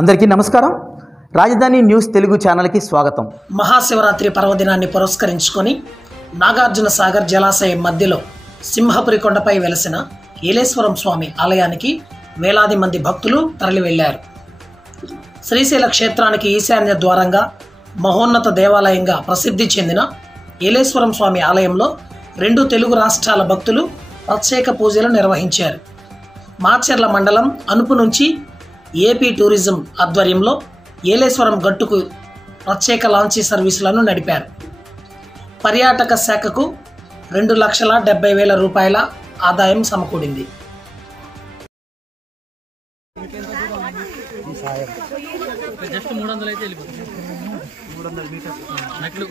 అందరికీ నమస్కారం. రాజధాని న్యూస్ తెలుగు ఛానల్కి స్వాగతం. మహాశివరాత్రి పర్వదినాన్ని పురస్కరించుకొని నాగార్జున సాగర్ జలాశయం మధ్యలో సింహపురి కొండపై వెలసిన ఏలేశ్వరం స్వామి ఆలయానికి వేలాది మంది భక్తులు తరలి వెళ్లారు. శ్రీశైల క్షేత్రానికి ఈశాన్య ద్వారంగా మహోన్నత దేవాలయంగా ప్రసిద్ధి చెందిన ఏలేశ్వరం స్వామి ఆలయంలో 2 తెలుగు రాష్ట్రాల భక్తులు ప్రత్యేక పూజలు నిర్వహించారు. మాచర్ల మండలం అనుపు నుంచి ఏపీ టూరిజం ఆధ్వర్యంలో ఏలేశ్వరం గట్టుకు ప్రత్యేక లాంచీ సర్వీసులను నడిపారు. పర్యాటక శాఖకు 2,70,000 రూపాయల ఆదాయం సమకూడింది. జస్ట్ 300 అయితే వెళ్ళిపోతుంది. 300 మీటర్స్ మెట్లు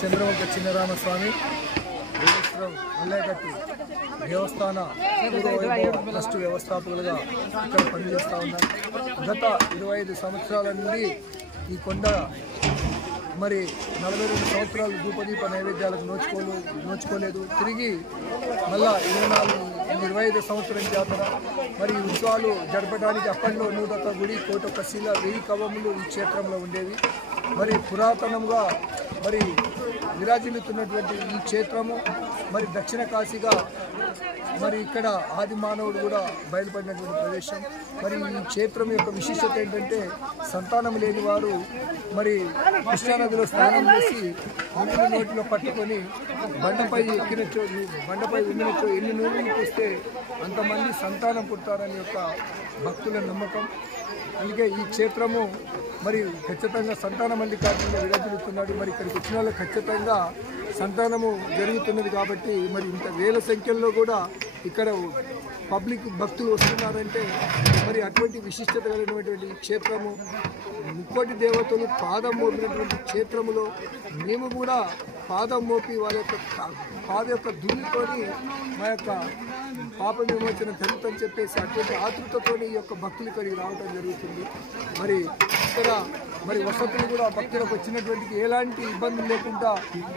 చంద్రవంక చిన్నరామస్వామి ఏలేశ్వరం అల్లేగట్టు దేవస్థాన ట్రస్ట్ వ్యవస్థాపకులుగా ఇక్కడ పనిచేస్తూ ఉన్నారు. గత 25 సంవత్సరాల నుండి ఈ కొండ మరి 42 సంవత్సరాలు ధూపదీప నైవేద్యాలకు నోచుకోలేదు. తిరిగి మళ్ళా 25 సంవత్సరం జాతర మరి ఉత్సవాలు జరపడానికి అప్పట్లో 101 గుడి, 101 శిల, 1000 కవములు ఈ క్షేత్రంలో ఉండేవి. మరి పురాతనంగా మరి విరాజిల్లుతున్నటువంటి ఈ క్షేత్రము మరి దక్షిణ కాశీగా మరి ఇక్కడ ఆది మానవుడు కూడా బయలుపడినటువంటి ప్రదేశం. మరి ఈ క్షేత్రం యొక్క విశిష్టత ఏంటంటే సంతానం లేని వారు మరి కృష్ణానదిలో స్నానం చేసి నీళ్ళు నోటిలో పట్టుకొని బండపై ఉండినచో ఎన్ని నూనెలు పూస్తే అంతమంది సంతానం పుడతారని యొక్క భక్తుల నమ్మకం. అందుకే ఈ క్షేత్రము మరి ఖచ్చితంగా సంతాన మల్లికార్జునుడు విరాజిల్లుతున్నాడు. మరి ఇక్కడికి వచ్చిన వాళ్ళు ఖచ్చితంగా సంతానము జరుగుతున్నది. కాబట్టి మరి ఇంత వేల సంఖ్యలో కూడా ఇక్కడ పబ్లిక్ భక్తులు వస్తున్నారంటే మరి అటువంటి విశిష్టత కలిగినటువంటి క్షేత్రము, 30 దేవతలు పాదం మోపినటువంటి క్షేత్రములో మేము కూడా పాదం మోపి వాళ్ళ యొక్క పాద యొక్క ధూళితోని మా యొక్క పాప విమోచన జరుగుతుందని చెప్పేసి అటువంటి ఆతృతతోని ఈ యొక్క భక్తులు ఇక్కడికి రావడం జరుగుతుంది. మరి ఇక్కడ మరి వసతులు కూడా భక్తులకు వచ్చినటువంటి ఎలాంటి ఇబ్బందులు లేకుండా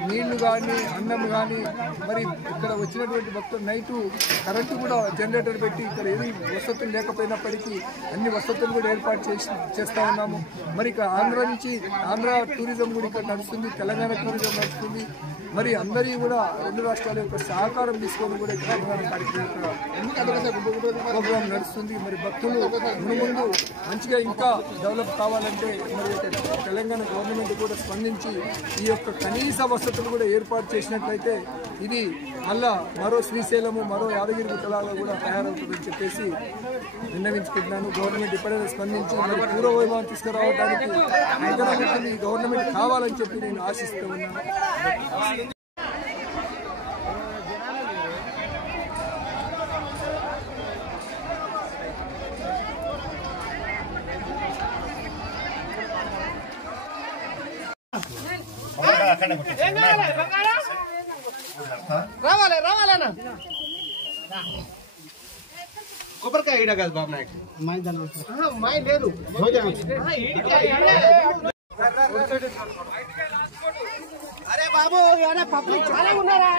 నీళ్లు కానీ అన్నం కానీ మరి ఇక్కడ వచ్చినటువంటి భక్తులు నైటు కరెంటు కూడా జనరేటర్ పెట్టి ఇక్కడ ఏది వసతులు లేకపోయినప్పటికీ అన్ని వసతులు కూడా ఏర్పాటు చేస్తూ ఉన్నాము. మరి ఇక్కడ ఆంధ్ర టూరిజం కూడా ఇక్కడ నడుస్తుంది, తెలంగాణ టూరిజం నడుస్తుంది. మరి అందరి కూడా 2 రాష్ట్రాల యొక్క సహకారం తీసుకొని కూడా ఇక్కడ ప్రోగ్రాం నడుస్తుంది. మరి భక్తులు ముందు మంచిగా ఇంకా డెవలప్ కావాలంటే మరి తెలంగాణ గవర్నమెంట్ కూడా స్పందించి ఈ యొక్క కనీస వసతులు కూడా ఏర్పాటు చేసినట్లయితే ఇది మళ్ళా మరో శ్రీశైలము, మరో యాదగిరి గుట్టలాగా కూడా తయారవుతుందని చెప్పేసి విన్నవించుకుంటున్నాను. గవర్నమెంట్ ఇప్పుడైనా స్పందించి మరి పూర్వ వైభవం తీసుకురావడానికి హైదరాబాద్ గవర్నమెంట్ కావాలని చెప్పి నేను ఆశిస్తూ ఉన్నాను. రావాలన్నా కొబ్బరికాయ ఈడ కాదు బాబు నాయకు మాయ లేదు. అరే బాబు పబ్లిక్ చాలా ఉన్నారా?